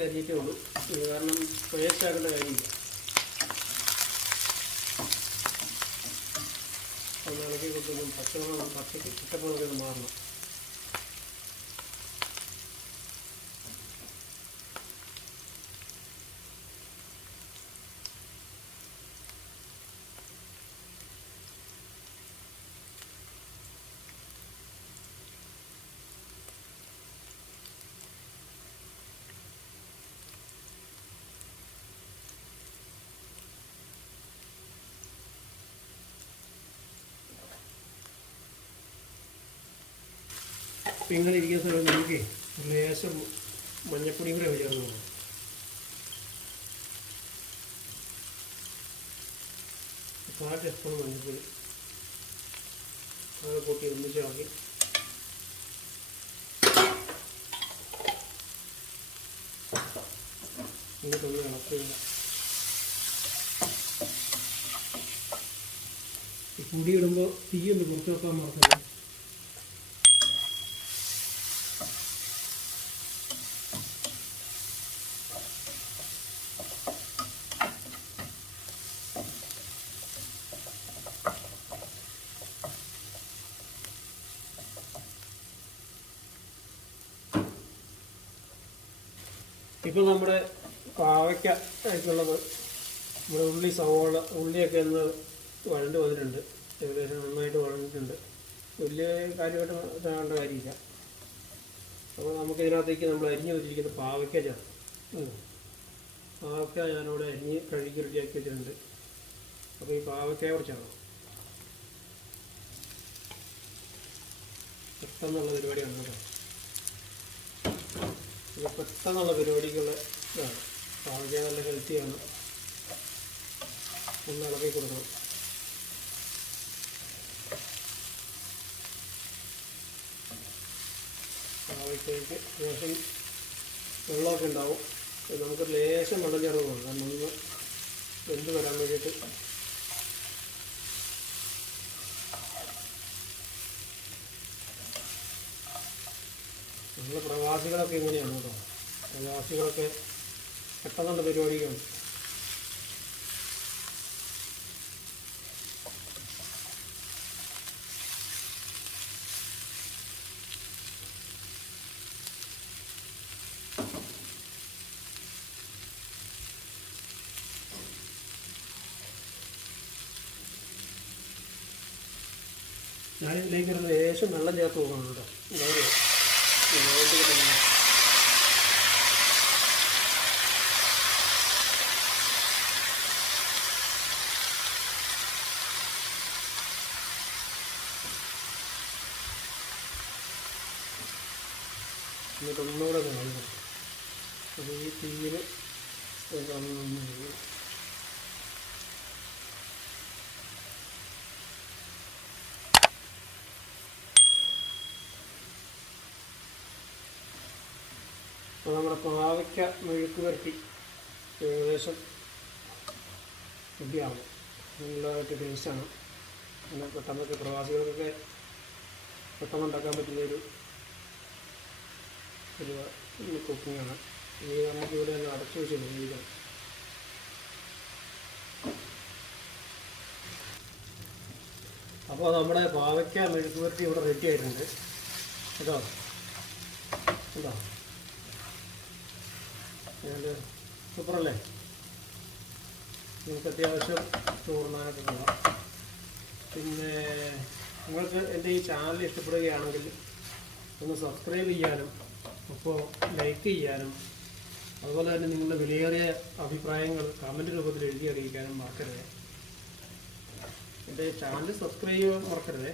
നീളത്തിൽ ഉള്ളൂ. കാരണം പേസ്റ്റ് ആക്കേണ്ട കാര്യമില്ല. ഒന്ന് ഇളക്കി കൊടുത്തൊന്നും പച്ചക്ക് പച്ചമുളക് ഒന്ന് മാറണം. ഇരിക്കുന്ന സമയത്ത് നമുക്ക് ലേശം മഞ്ഞപ്പൊടിയും കൂടെ ചേർന്ന് പോകണം കാൽ ടീസ്പൂൺ മഞ്ഞപ്പൊടി. അത് കൂട്ടി ഒന്നിച്ചാക്കി എന്നിട്ടൊന്ന് ഇളക്കുക പൊടി ഇടുമ്പോൾ തീ ഒന്ന് കുറച്ച് വെക്കാൻ മറക്കണ്ട ഇപ്പോൾ നമ്മുടെ പാവയ്ക്ക ആയിട്ടുള്ളത് നമ്മുടെ ഉള്ളി സവോള ഉള്ളിയൊക്കെ ഒന്ന് വഴണ്ട് വന്നിട്ടുണ്ട്. ഏകദേശം നന്നായിട്ട് വഴങ്ങിയിട്ടുണ്ട് വലിയ കാര്യമായിട്ട് ഇതാകേണ്ട കാര്യമില്ല. അപ്പോൾ നമുക്ക് ഇതിനകത്തേക്ക് നമ്മൾ അരിഞ്ഞു വെച്ചിരിക്കുന്ന പാവയ്ക്ക ചേർത്ത്. പാവയ്ക്ക ഞാനിവിടെ അരിഞ്ഞ് കഴുകി റെഡിയാക്കി വെച്ചിട്ടുണ്ട്. അപ്പോൾ ഈ പാവയ്ക്കയെ കുറിച്ചാണ്. പെട്ടെന്നുള്ള പരിപാടിയാണ് കേട്ടോ. ഇത് പെട്ടെന്നുള്ള പരിപാടിക്കുള്ള ഇതാണ്. പാവയ്ക്ക നല്ല ഹെൽത്തിയാണ് ഒന്ന് ഇളക്കി കൊടുക്കണം. പാവയ്ക്കയ്ക്ക് ലേശം വെള്ളമൊക്കെ ഉണ്ടാവും. നമുക്ക് ലേശം വെള്ളം ചേർന്ന് പോകണം കാരണം വെന്ത് വരാൻ വേണ്ടിയിട്ട് നമ്മൾ പ്രവാസികളൊക്കെ ഇങ്ങനെയാണ് കേട്ടോ. പ്രവാസികളൊക്കെ പെട്ടെന്നുള്ള ഞാൻ ഇതിലേക്ക് ഒരു ലേശം വെള്ളം ചേർത്ത് പോകണം കേട്ടോ. എന്നിട്ട് ഒന്നുകൂടെ കാണുന്നു അപ്പോൾ ഈ തീയിൽ അപ്പോൾ നമ്മുടെ പാവയ്ക്ക മെഴുക്ക് വരട്ടി ഏകദേശം റെഡിയാവും നല്ലതായിട്ട് ടേസ്റ്റാണ് പിന്നെ പെട്ടെന്നൊക്കെ പ്രവാസികൾക്കൊക്കെ പെട്ടെന്ന് ഉണ്ടാക്കാൻ പറ്റുന്ന ഒരു ഒരു ആണ് ഇത് നമുക്ക് ഇവിടെ ഒന്ന് അടച്ചു വെച്ച് ഉപയോഗിക്കാം അപ്പോൾ നമ്മുടെ പാവയ്ക്ക മെഴുക്ക് വരട്ടി ഇവിടെ റെഡി ആയിട്ടുണ്ട്. കേട്ടോ? കേട്ടോ? അതിന്റെ സൂപ്പറല്ലേ? നിങ്ങൾക്ക് അത്യാവശ്യം ചോറിനാനൊക്കെ കൊള്ളാം പിന്നെ നിങ്ങൾക്ക് എന്റെ ഈ ചാനൽ ഇഷ്ടപ്പെടുകയാണെങ്കിൽ ഒന്ന് സബ്സ്ക്രൈബ് ചെയ്യാനും അപ്പോൾ ലൈക്ക് ചെയ്യാനും അതുപോലെ തന്നെ നിങ്ങളുടെ വിലയേറിയ അഭിപ്രായങ്ങൾ കമന്റ് രൂപത്തിൽ എഴുതി അറിയിക്കാനും മറക്കരുത്. എന്റെ ചാനൽ സബ്സ്ക്രൈബ് മറക്കരുതേ.